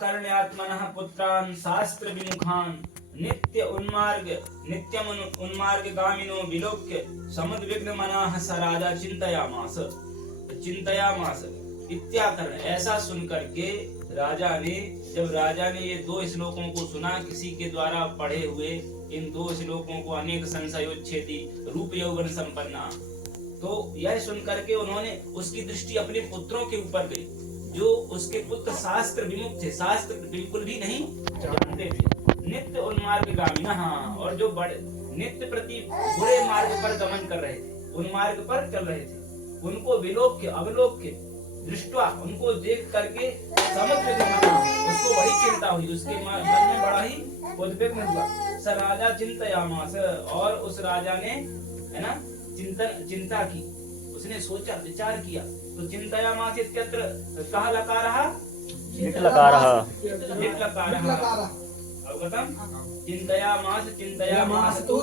कर्ण्यात्मनः पुत्रान् शास्त्र विमुखान् नित्यम उन्मार्गगामिनो विलोक्य समुद्विग्नमनः स राजा चिंतयामास इत्याकरण। ऐसा सुनकर के जब राजा ने ये दो श्लोकों को सुना, किसी के द्वारा पढ़े हुए इन दो श्लोकों को, अनेक संशयोच्छेदी रूप यौवन संपन्ना, तो यह सुनकर के उन्होंने उसकी दृष्टि अपने पुत्रों के ऊपर गई, जो उसके पुत्र शास्त्र विमुख थे, शास्त्र बिल्कुल भी नहीं जानते थे। नित्य उन्मार्गगामिनः, और जो बड़े नित्य प्रति बुरे मार्ग पर गमन कर रहे थे, उन मार्ग पर चल रहे थे, उनको विलोक्य अवलोक्य दृष्टवा, उनको देख करके समुद्र उसको बड़ी चिंता हुई, उसके मन में बड़ा ही उद्विग्न हुआ। स राजा चिंतयामास, और उस राजा ने, है ना, चिंता की, उसने सोचा विचार किया। तो चिंतयामास इत्यत्र कहा लकारः अवगतम। चिंतयामासतु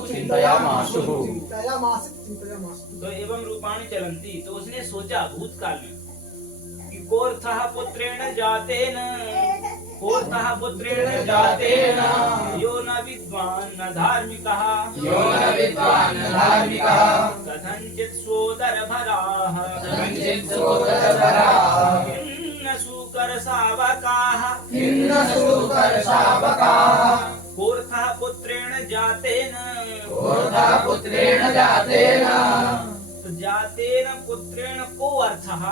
तो एवं रूपाणि चलन्ति। तो उसने सोचा भूतकाल में कि कोर्थः पुत्रेण जातेन यो न विद्वान् न धार्मिकः कथंचित् सोदरभराः खिन्न शूकर शावकाः कोर्थः पुत्रेण जातेन तो जातेन पुत्रेण को अर्थः,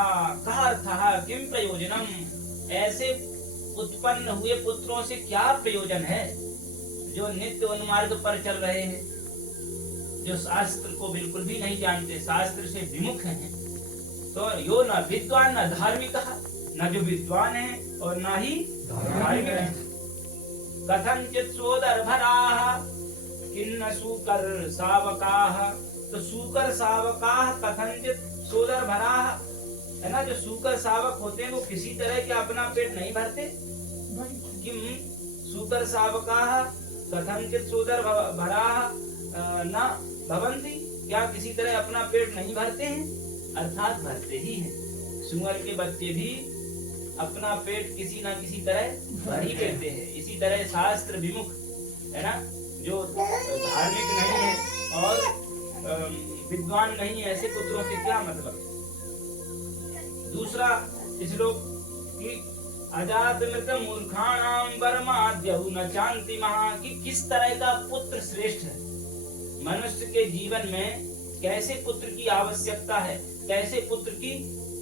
कः अर्थः, किं प्रयोजनम, ऐसे उत्पन्न हुए पुत्रों से क्या प्रयोजन है, जो नित्य उन्मार्ग पर चल रहे हैं, जो शास्त्र को बिल्कुल भी नहीं जानते, शास्त्र से विमुख हैं। तो यो न विद्वान न धार्मिक, न जो विद्वान है और न ही धार्मिक है। कथंचित् सोदरभराः किन्न शूकर शावकाः, तो शूकर शावकाः कथंचित् सोदरभराः, है ना, जो शूकर शावक होते हैं वो किसी तरह के अपना पेट नहीं भरते। किम शूकर शावकाः कथंचित् सोदरभराः न भवन्ति, क्या किसी तरह अपना पेट नहीं भरते हैं, अर्थात भरते ही हैं। सुअर के बच्चे भी अपना पेट किसी न किसी तरह भर ही लेते हैं। इसी तरह शास्त्र विमुख, है ना, जो धार्मिक नहीं है और विद्वान नहीं है, ऐसे पुत्रों से क्या मतलब। दूसरा श्लोक कि अजातमृत मूर्खाणां वरमाद्यहु न चान्ति महा, कि किस तरह का पुत्र श्रेष्ठ है। मनुष्य के जीवन में कैसे पुत्र की आवश्यकता है, कैसे पुत्र की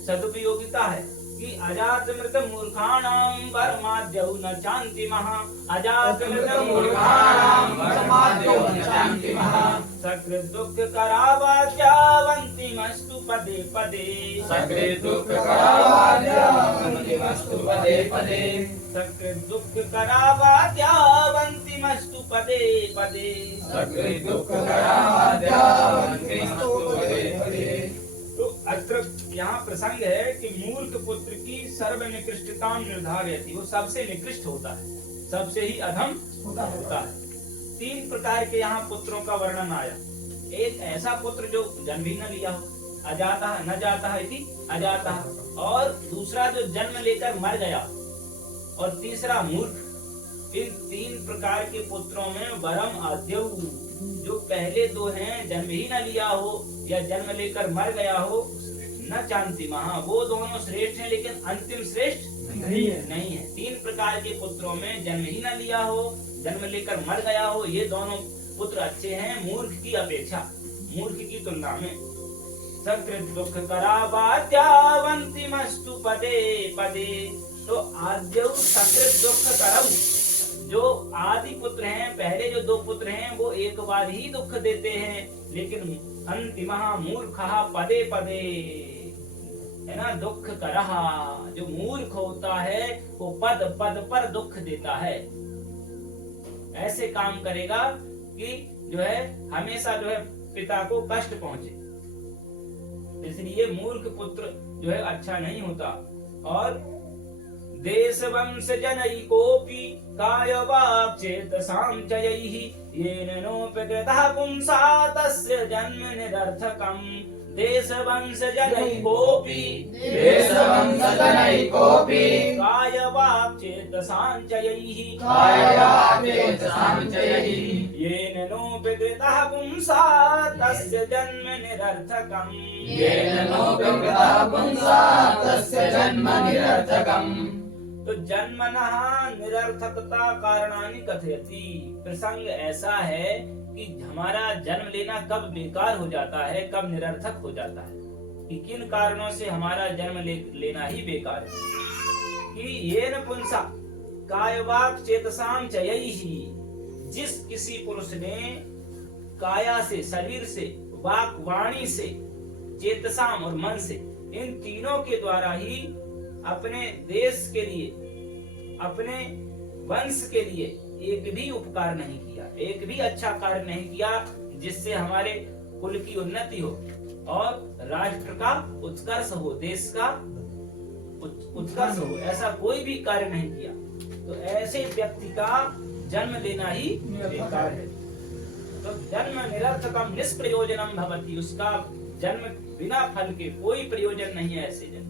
सदुपयोगिता है, कि अजातमृत मूर्खाणां वरमाद्यहु न चान्ति महा, अजातमृत मूर्खाणां वरमाद्यहु न चान्ति महा, सकृत दुःख करावाद्यावन्तिमस्तु पदे पदे, सकृत दुःख करावाद्यावन्तिमस्तु पदे पदे, सकृत दुःख करावाद्यावन्तिमस्तु पदे पदे, सकृत दुःख करावाद्यावन्तिमस्तु पदे पदे। तो अत्र यहाँ प्रसंग है कि मूर्ख पुत्र की सर्वनिकृष्टता निर्धारित, वो सबसे निकृष्ट होता है, सबसे ही अधम होता है। तीन प्रकार के यहाँ पुत्रों का वर्णन आया। एक ऐसा पुत्र जो जन्म भी न लिया हो, अजाता न जाता इति अजाता, और दूसरा जो जन्म लेकर मर गया, और तीसरा मूर्ख। इन तीन प्रकार के पुत्रों में वरम आद्यऊ, जो पहले दो हैं, जन्म ही न लिया हो या जन्म लेकर मर गया हो, न चांति महा, वो दोनों श्रेष्ठ हैं, लेकिन अंतिम श्रेष्ठ नहीं है। तीन प्रकार के पुत्रों में जन्म ही न लिया हो, जन्म लेकर मर गया हो, ये दोनों पुत्र अच्छे हैं मूर्ख की अपेक्षा, मूर्ख की तुलना में। सकृत दुःख करावाद्यावन्तिमस्तु पदे पदे, तो आद्यौ सकृत दुःख करऊ, जो आदि पुत्र हैं, पहले जो दो पुत्र हैं, वो एक बार ही दुख देते हैं, लेकिन अंतिमः मूर्खः पदे पदे, है ना, दुख करहा, जो मूर्ख होता है वो पद पद पर दुख देता है। ऐसे काम करेगा कि जो है हमेशा जो है पिता को कष्ट पहुंचे, इसलिए मूर्ख पुत्र जो है अच्छा नहीं होता। और देश वंश जनैकोपि कायवाक्चेतसां चयैः येन नोपकृतः पुंसा तस्य जन्म निरर्थकम् देशवंशजनैकोऽपि देशवंशजनैकोऽपि कायवाक्चेतसाञ्चयैः येन नोपकृतः पुंसा तस्य जन्म निरर्थकम् येन नोपकृतः पुंसा तस्य जन्म निरर्थकम्। तो जन्मनः निरर्थकता कारणानि कथयति। प्रसंग ऐसा है कि हमारा जन्म लेना कब बेकार हो जाता है, कब निरर्थक हो जाता है, कि किन कारणों से हमारा जन्म लेना ही बेकार है। कि येन पुंसा कायवाक् चेतसां चयैः, जिस किसी पुरुष ने काया से, शरीर से, वाक वाणी से, चेतसाम और मन से, इन तीनों के द्वारा ही अपने देश के लिए, अपने वंश के लिए एक भी उपकार नहीं किया, एक भी अच्छा कार्य नहीं किया जिससे हमारे कुल की उन्नति हो और राष्ट्र का उत्कर्ष हो, देश का उत्कर्ष हो, ऐसा कोई भी कार्य नहीं किया। तो ऐसे व्यक्ति का जन्म लेना ही बेकार है। तो जन्म निरर्थकम निष्प्रयोजनम भवति, उसका जन्म बिना फल के कोई प्रयोजन नहीं है ऐसे जन्म।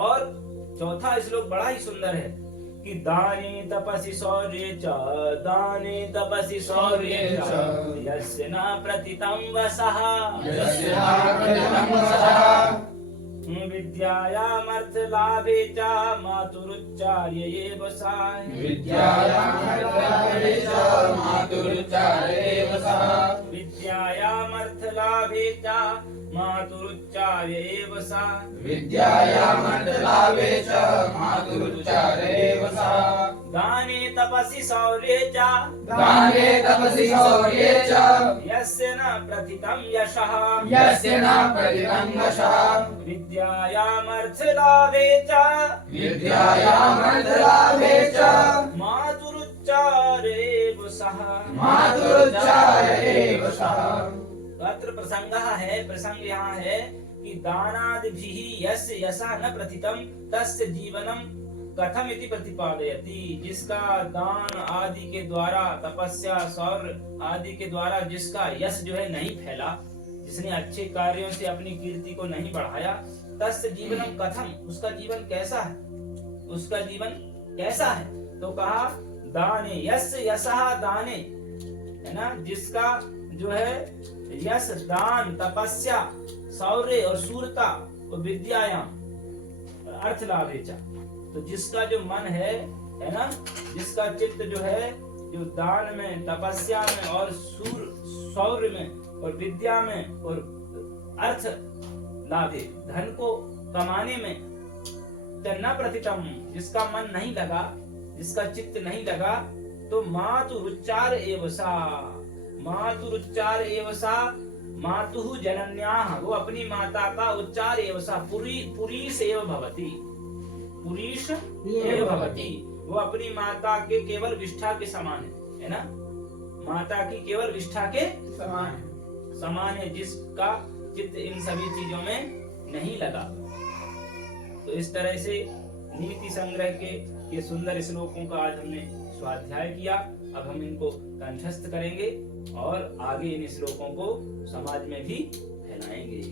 और चौथा श्लोक बड़ा ही सुंदर है कि दाने तपसि शौर्ये च, दाने तपसि शौर्ये च, यस्य न प्रतितं वसः, यस्य न प्रतितं वसः, विद्यायामर्थलाभे च मातुरुच्चार्य एव सा, विद्यायामर्थलाभे च मातुरुच्चार्य एव सा, विद्यायामर्थलाभे च मातुरुच्चार्य एव सा, विद्यायामर्थलाभे च मातुरुच्चार्य एव सा, दाने तपसि शौर्ये च, दाने तपसि शौर्ये च, यस्य न प्रतितं यशः, यस्य न प्रतितं यशः, विद्यायामर्थलाभे च, विद्यायामर्थलाभे च मातुरुच्चार्य एव सः, मातुरुच्चार्य एव सः। अत्र प्रसंगः है, प्रसंग यहाँ है कि दानादिभिः यस्य यशः न प्रतितं तस्य जीवनं कथम इति प्रतिपादयति। जिसका दान आदि के द्वारा, तपस्या, शौर्य आदि के द्वारा जिसका यश जो है नहीं फैला, जिसने अच्छे कार्यों से अपनी कीर्ति को नहीं बढ़ाया, तस्य जीवनम कथम, उसका जीवन कैसा है, उसका जीवन कैसा है। तो कहा दाने, यस्य यशः दाने, है ना, जिसका जो है यश, दान, तपस्या, शौर्य और शूरता और विद्यायाम अर्थ लाभेचा, तो जिसका जो मन है ना, जिसका चित्त जो है, जो दान में, तपस्या में और शौर्य में और विद्या में और अर्थ लाभे, धन को कमाने में, न प्रतितम, जिसका मन नहीं लगा, जिसका चित्त नहीं लगा, तो मातुरुच्चार एव सा, मातुरुच्चार एव सा, मातुः जनन्याः, वो अपनी माता का उच्चार एव सा, पुरीश एव भवति, पुरीश एव भवति, वो अपनी माता के केवल विष्ठा के समान है ना, माता की केवल विष्ठा के समान है, जिसका चित्त इन सभी चीजों में नहीं लगा। तो इस तरह से नीति संग्रह के ये सुंदर श्लोकों का आज हमने स्वाध्याय किया। अब हम इनको कंठस्थ करेंगे और आगे इन श्लोकों को समाज में भी फैलाएंगे।